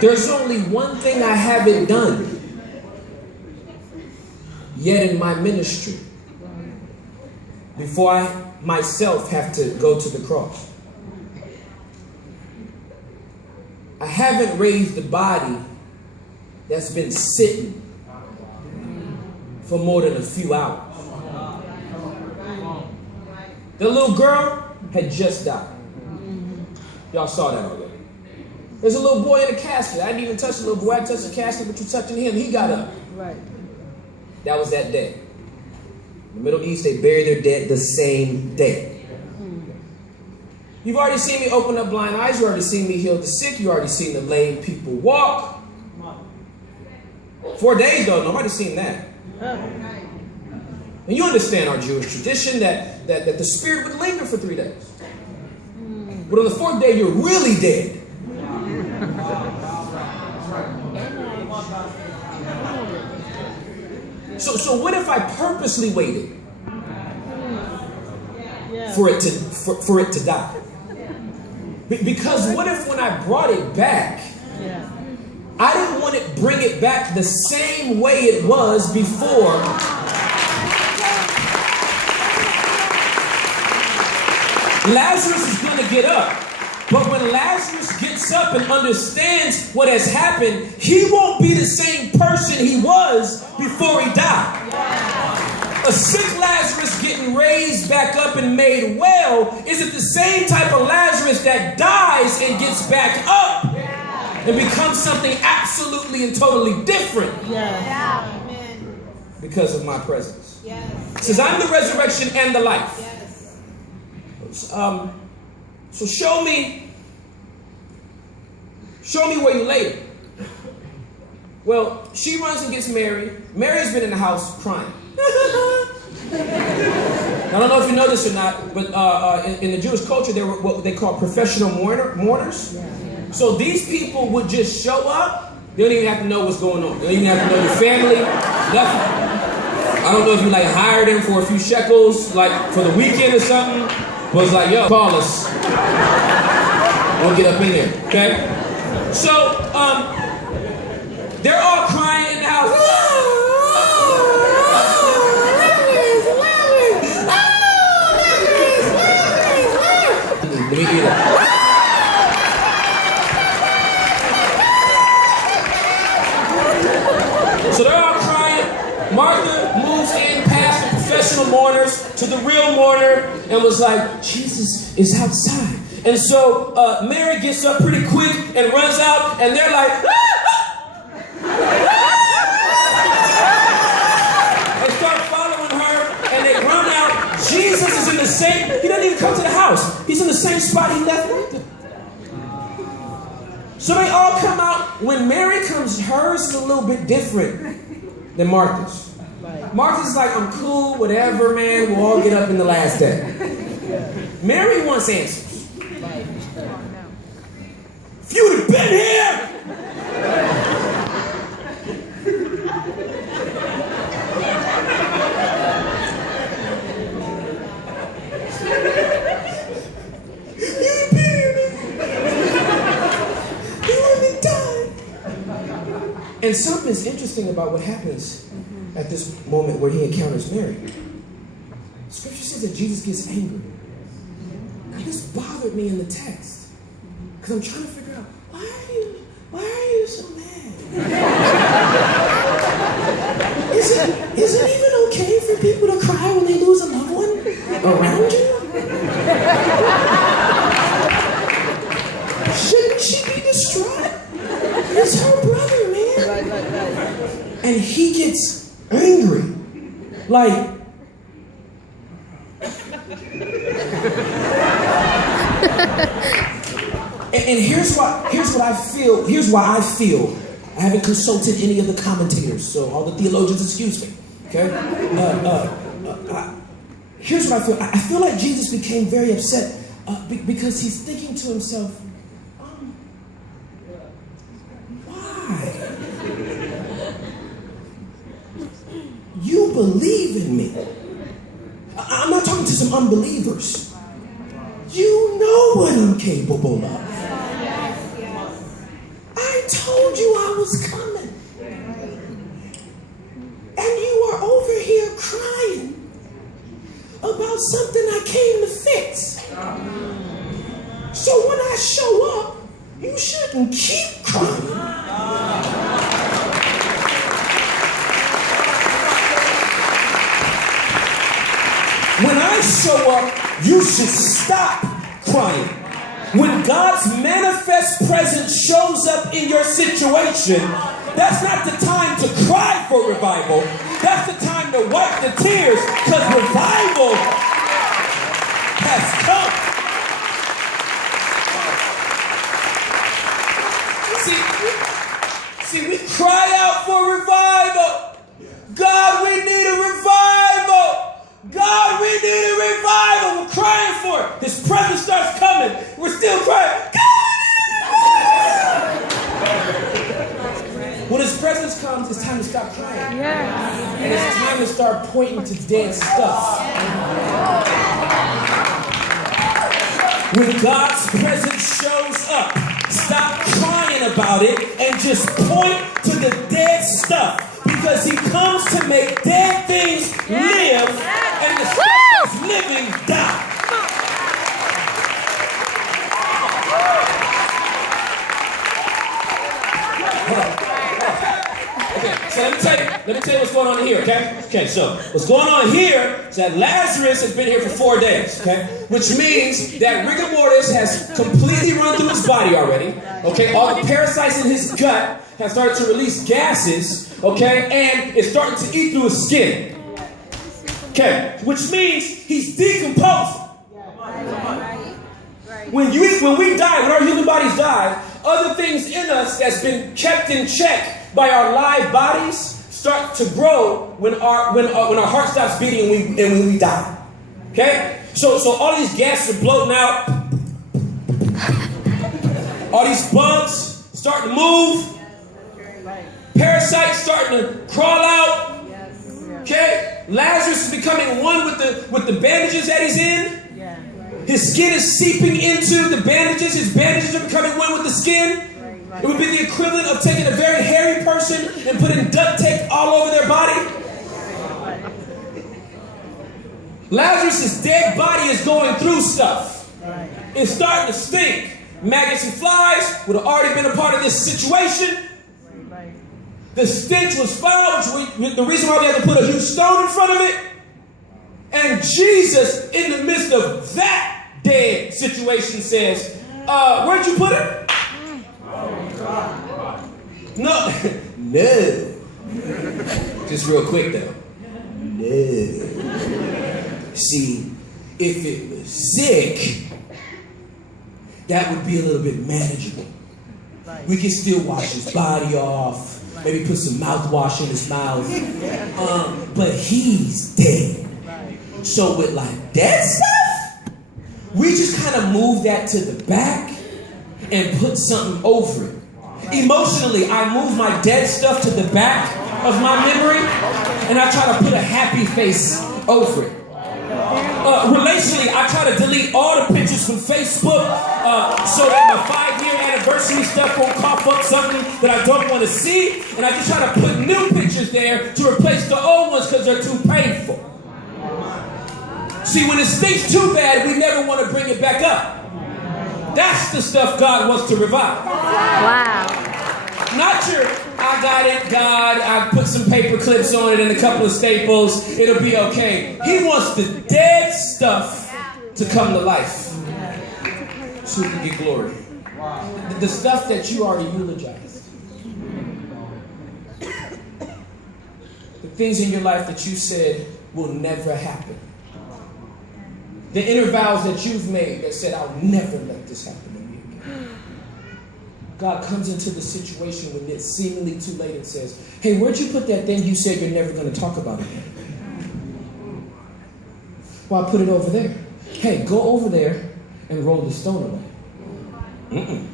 There's only one thing I haven't done yet in my ministry before I myself have to go to the cross. I haven't raised the body that's been sitting for more than a few hours. The little girl had just died. Y'all saw that already. There's a little boy in a casket. I didn't even touch the little boy. I touched the casket, but you touching him. He got up. Right. That was that day. In the Middle East, they bury their dead the same day. You've already seen me open up blind eyes. You already seen me heal the sick. You already seen the lame people walk. 4 days though, nobody's seen that. And you understand our Jewish tradition that the spirit would linger for 3 days. But on the 4th day, you're really dead. So what if I purposely waited for it to die? Because what if when I brought it back, I didn't want to bring it back the same way it was before. Lazarus is going to get up. But when Lazarus gets up and understands what has happened, he won't be the same person he was before he died. A sick Lazarus getting raised back up and made well isn't the same type of Lazarus that dies and gets back up and becomes something absolutely and totally different because of my presence. It says, I'm the resurrection and the life. So show me where you laid it. Well, she runs and gets Mary. Mary's been in the house crying. I don't know if you know this or not, but in the Jewish culture, there were what they call professional mourners. So these people would just show up. They don't even have to know what's going on. They don't even have to know your family. Nothing. I don't know if you like hired them for a few shekels, like for the weekend or something. But it's like, yo, call us. We'll get up in there, okay? So, they're all crying in the house. Let me hear that. So they're all crying. Martha moves in past the professional mourners to the real mourner and was like, Jesus is outside. And so Mary gets up pretty quick and runs out, and they're like, they start following her, and they run out. Jesus is in the same, he doesn't even come to the house. He's in the same spot he left Martha. So they all come out. When Mary comes, hers is a little bit different than Martha's. Martha's like, I'm cool, whatever, man. We'll all get up in the last day. Mary wants answers. If you would have been here! And something is interesting about what happens at this moment where he encounters Mary. Scripture says that Jesus gets angry. Now this bothered me in the text because I'm trying to figure out why are you so mad? Is it even okay for people to cry when they lose a loved one around you? Shouldn't she be distraught? It's her brother, man. And he gets angry. Like, and here's why I feel. I haven't consulted any of the commentators, so all the theologians excuse me. Okay? Here's what I feel. I feel like Jesus became very upset because he's thinking to himself, why? You believe in me. I'm not talking to some unbelievers. You know what I'm capable of. I and keep crying. When I show up, you should stop crying. When God's manifest presence shows up in your situation, that's not the time to cry for revival. That's the time to wipe the tears, because revival has come. See, we cry out for revival. God, we need a revival. God, we need a revival. We're crying for it. His presence starts coming. We're still crying. God! When His presence comes, it's time to stop crying. Yes. And it's time to start pointing to dead stuff. When God's presence shows up, stop crying about it and just point to the dead stuff. Because He comes to make dead things live and the stuff that's living die. Okay, so let me tell you what's going on here, okay? So what's going on here is that Lazarus has been here for 4 days, okay? Which means that rigor mortis has completely run through his body already, okay? All the parasites in his gut have started to release gases, okay? And it's starting to eat through his skin, okay? Which means he's decomposing. When we die, when our human bodies die, other things in us that's been kept in check by our live bodies start to grow when our heart stops beating and when we die. Okay? So all these gases are bloating out. All these bugs starting to move. Parasites starting to crawl out. Okay? Lazarus is becoming one with the bandages that he's in. His skin is seeping into the bandages. His bandages are becoming one with the skin. It would be the equivalent of taking a very hairy person and putting duct tape all over their body. Lazarus' dead body is going through stuff. It's starting to stink. Maggots and flies would have already been a part of this situation. The stench was foul, which the reason why we had to put a huge stone in front of it. And Jesus, in the midst of that dead situation, says, where'd you put it? No. No. Just real quick, though. No. See, if it was sick, that would be a little bit manageable. We could still wash his body off, maybe put some mouthwash in his mouth. But he's dead. So with like dead stuff, we just kind of move that to the back and put something over it. Emotionally, I move my dead stuff to the back of my memory and I try to put a happy face over it. Relationally, I try to delete all the pictures from Facebook so that my 5-year anniversary stuff won't cough up something that I don't want to see. And I just try to put new pictures there to replace the old ones because they're too painful. See, when it stinks too bad, we never want to bring it back up. That's the stuff God wants to revive. Wow. Not your, I got it, God, I put some paper clips on it and a couple of staples, it'll be okay. He wants the dead stuff to come to life so he can get glory. The stuff that you already eulogized. The things in your life that you said will never happen. The inner vows that you've made that said, I'll never let this happen to me again. God comes into the situation when it's seemingly too late and says, hey, where'd you put that thing you said you're never going to talk about again? Well, I put it over there. Hey, go over there and roll the stone away.